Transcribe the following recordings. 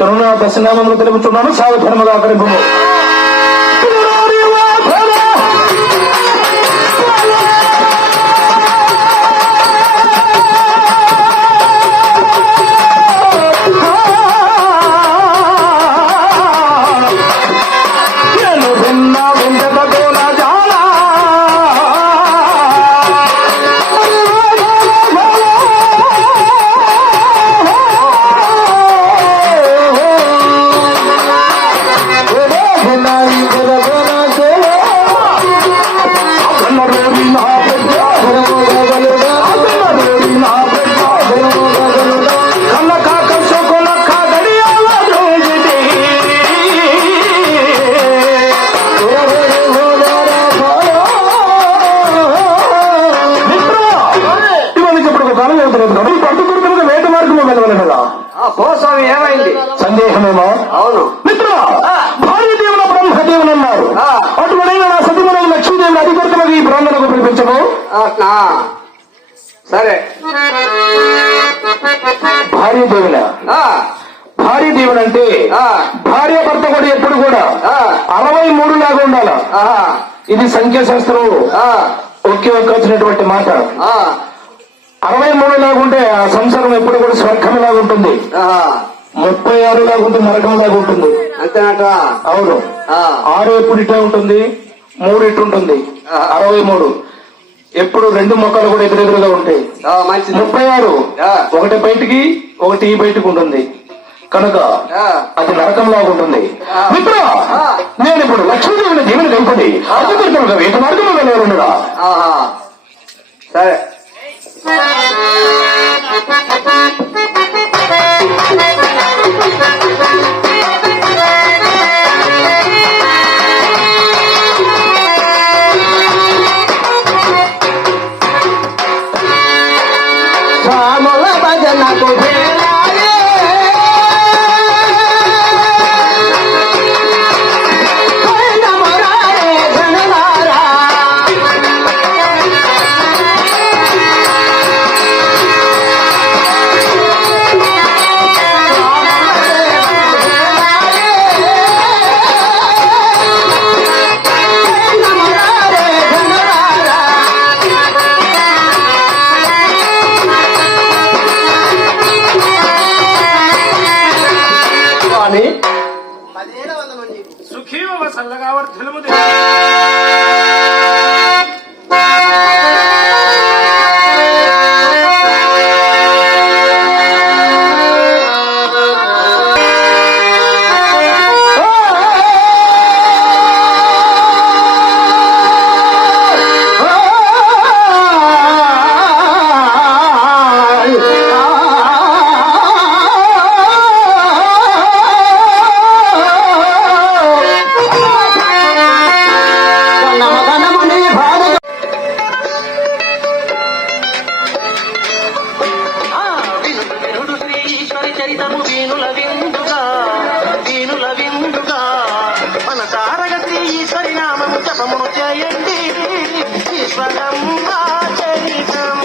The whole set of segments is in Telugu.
కరుణ దశనామములు తెలుపుతున్నాను, సావధానముగా ఆకరింపు. ఏమైంది? సందేహమేమో. అవును మిత్రుల భార్యదేవుల బ్రహ్మదేవులు అన్నారు. అటువంటి నా సతీమణి లక్ష్మీదేవుని అధికృతమని ఈ బ్రాహ్మణకు పిలిపించము. సరే. భార్యదేవుల భార్యదేవుడు అంటే భార్య భర్త కూడా ఎప్పుడు కూడా 63 లాగా ఉండాలా. ఇది సంఖ్యాశాస్త్రం ఒకే వచ్చినటువంటి మాట. 63 లాగుంటే ఆ సంసారం ఎప్పుడు కూడా స్వర్గం లాగా ఉంటుంది. 36 లాగా ఉంటే నరకం లాగా ఉంటుంది. అంతేనట. అవును. 6 ఎప్పుడు ఇట్లా ఉంటుంది, 3 ఇటు ఉంటుంది. 63 ఎప్పుడు 2 మొక్కలు కూడా ఎదురెదురుగా ఉంటాయి. 36 ఒకటి బయటికి ఒకటి ఈ బయటకు ఉంటుంది కనుక అది నరకం లాగా ఉంటుంది. మిత్ర నేను ఇప్పుడు లక్ష్మీదేవిని జీవన కలిపి అధికృతంగా వేట మార్గంలో వెళ్ళారుండగా. సరే. స్వాముల భజనకు సుఖీవ చల్లగా వర్ధనము. చరితము వీణుల విందుగా మన తారగతి ఈశ్వరి నామము జపమును చేయండి. ఈశ్వరం చరితం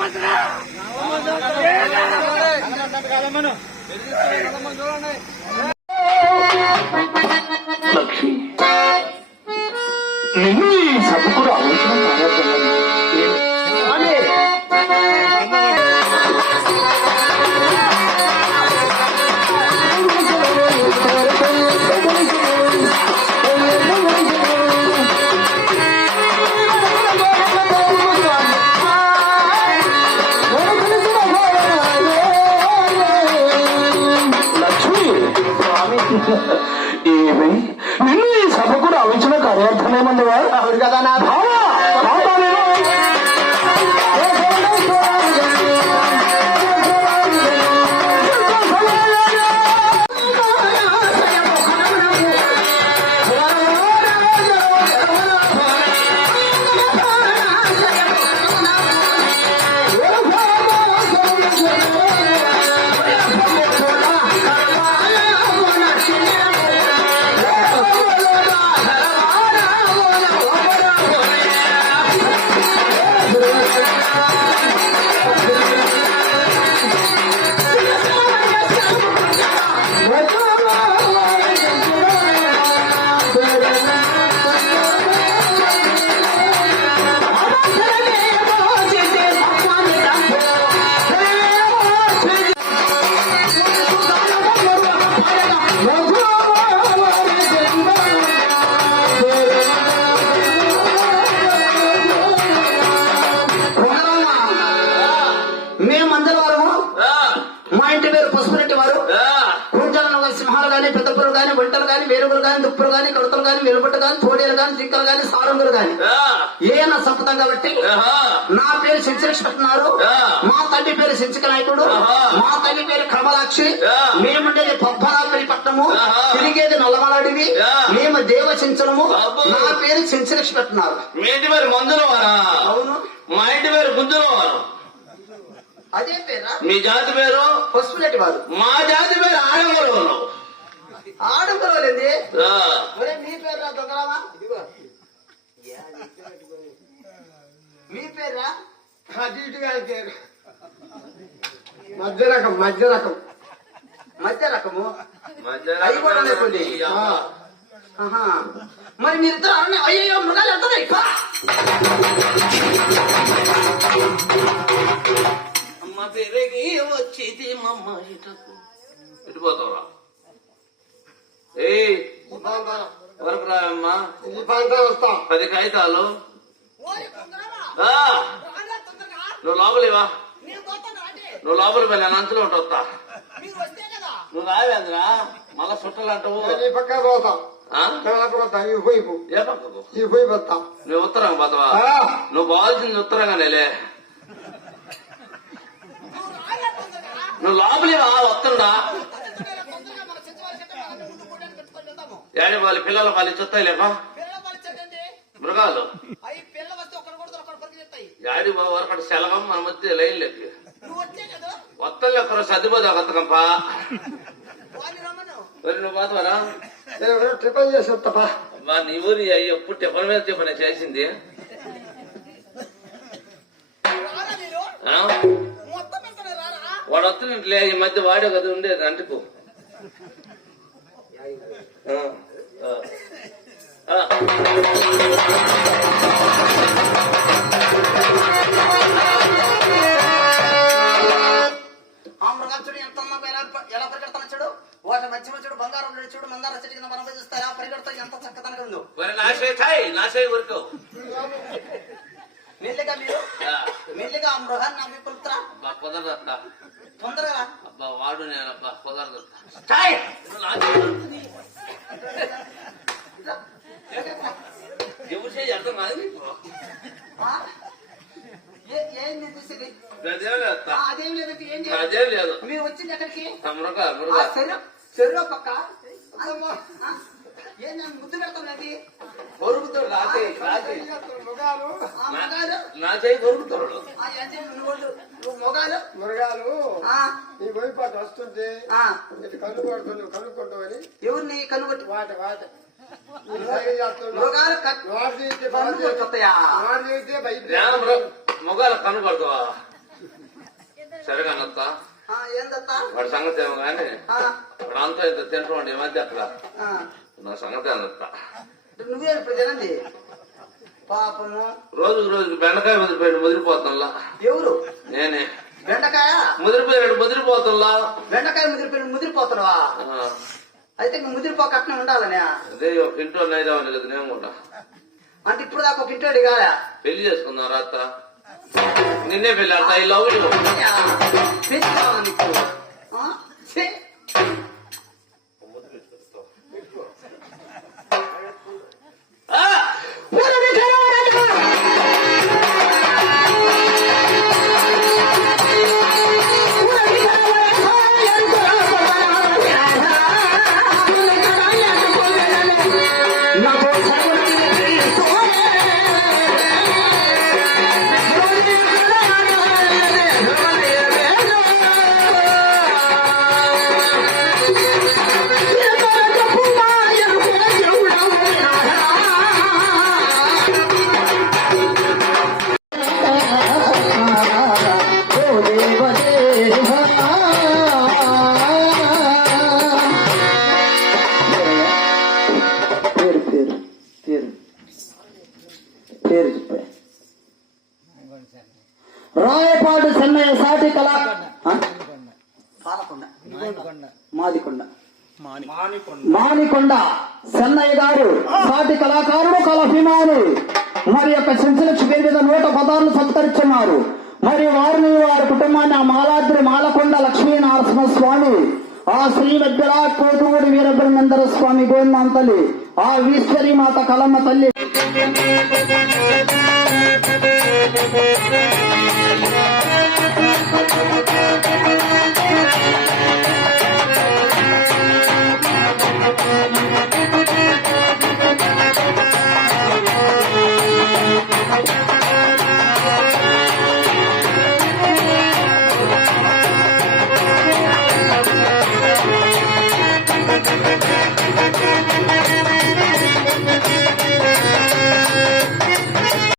లక్ష్మి నిన్ను ఈ సభకు రావాల్సిన కార్యక్రమం ఏమి నిన్ను ఈ సభకు రావించిన కార్యార్థమేమన్నవా? అవును కదా నా వేరుగులు గాని దుప్పులు గాని కడతలు గాని వెలుబట్టు గాని తోడేలు గాని జింకలు గాని సారంగులు గాని ఏనా సంపదం కాబట్టి నా పేరు శిక్ష పెట్టినారు. మా తల్లి పేరు శిక్షక నాయకుడు, మా తల్లి పేరు కమలాక్షి, మేముండేది పద్మనాభి పట్టణము, తిరిగేది నల్లమలాడివి, మేము దేవశించనము. నా పేరు శిక్ష పెట్టినారు. మీ ఇంటి పేరు మందుల వారా? అవును. మా ఇంటి పేరు గుద్దుల వారు. అదే పేరా? మీ జాతి పేరు పసుపులెట్టి వారు. మా జాతి పేరు ఆడంగులు. ఆడంగులేంది మీ పేరు రా దొంగరామా? మీ పేర్రా? అటు ఇటుగా పేరు మధ్య రకం మధ్య రకము అవి కూడా లేకుండి. మరి మీరిద్దరు అయ్యో మృగాలు వెళ్తున్నాయి. అమ్మ పెరిగి వచ్చేది మమ్మ ఇటకు ఇటుపోతావురా. ఏ వరకు రావమ్మా, 10 కాగితాలు. నువ్వు లోపలివా, నువ్వు లోపలి వెళ్ళా అంచులో ఉంటా. నువ్వు రావేంద్రా మళ్ళా చుట్టలు అంటావు. ఏ పక్కకు? నువ్వు ఉత్తరంగా పోతావా? నువ్వు పోవాల్సింది ఉత్తరంగానేలే. నువ్వు లోపలివా వస్తుందా? ఏడి వాళ్ళ పిల్లలు వాళ్ళు చుత్తాయి లేపా మృగాలు యాడి వరకు సెలగం మన మధ్య లైన్ లెక్క వత్తలు ఎక్కడో సర్దిపోదా కొత్తకంపా. మరి నువ్వు పోతావరా? ట్రిపుల్ చేసి వస్తాపా. నీ ఊరి ఎప్పుడు టిఫన్ మీద చెప్పిన చేసింది. వాడు వస్తున్నట్లే ఈ మధ్య వాడే కదా ఉండేది అంటుకు. మృగాచుడు ఎంత ఎలా పరిగెడతాను చూడు. వాటి మధ్య చూడు, బంగారం చూడు, మందార చెట్టు కింద మనం చూస్తారా పరిగెడతా ఎంత చక్కదనగా ఉందో. మెల్లిగా మీరు మెల్లిగా ఆ మృగాన్ని అమ్మి కొలుపుతారా? కుదరదత్తా తొందరగా. అబ్బా వాడు నేను అబ్బా కుదరదత్తా. ఎవరు చేయి అర్థం కాదు నీకు. అదేం లేదు, అదేం లేదు. మీరు వచ్చింది ఎక్కడికి? మృగా మృగా చెరువు పక్క ముద్దు పెడతాం. అది కొరుకుతాడు నా చేయి కొరుకుతాడు. మొగాలు మృగాలు నీ వైపాటు వస్తుంటే కనుక్కుంటామని ఎవరిని కనుగొట్టి వాటి మొగాలు కనుగొడతావా? సరేగానత్తా ఏందత్తా వాడి సంగతి ఏమో కానీ ఆ, వాడు అంతా ఇంత తింటాడు ఈ మధ్య అక్కడ ఆ. నా సంగతి అనత్తా నువ్వే ఇప్పుడు తినండి పాపము. రోజుకి బెండకాయ ముదిరిపోతాంలా ఎవరు నేనే బెండకాయ ముదిరిపోతాంలా బెండకాయ ముదిరిపోతున్నావా? అయితే మేము ముదిరిపోక అట్నే ఉండాలనే. అదే ఒక ఇంట్లో నైదామని కదా నేను కూడా అంటే ఇప్పుడు దాకా ఒక ఇంటాడు కాదా? పెళ్లి చేసుకున్నారా అత్త నిన్నే పెళ్లి అంట ఈ లవ్ పెళ్లి కావాలి నీకు? ఆ? ఛీ! రాయపాటి చెన్నయ్య సాటి కళా మానికొండ చెన్నయ్య గారు సాటి కళాకారుడు కళాభిమాని మరి యొక్క చింతలక్ష పేరు మీద 100 పదాలను సత్కరిస్తున్నారు. మరి వారిని వారి కుటుంబాన్ని ఆ మాలాద్రి మాలకొండ లక్ష్మీ నరసింహ స్వామి, ఆ శ్రీ మధ్యలా కోటూరి వీరబ్రహ్మేంద్ర స్వామి గోవిందం తల్లి, ఆ ఈశ్వరి మాత కలమ్మ తల్లి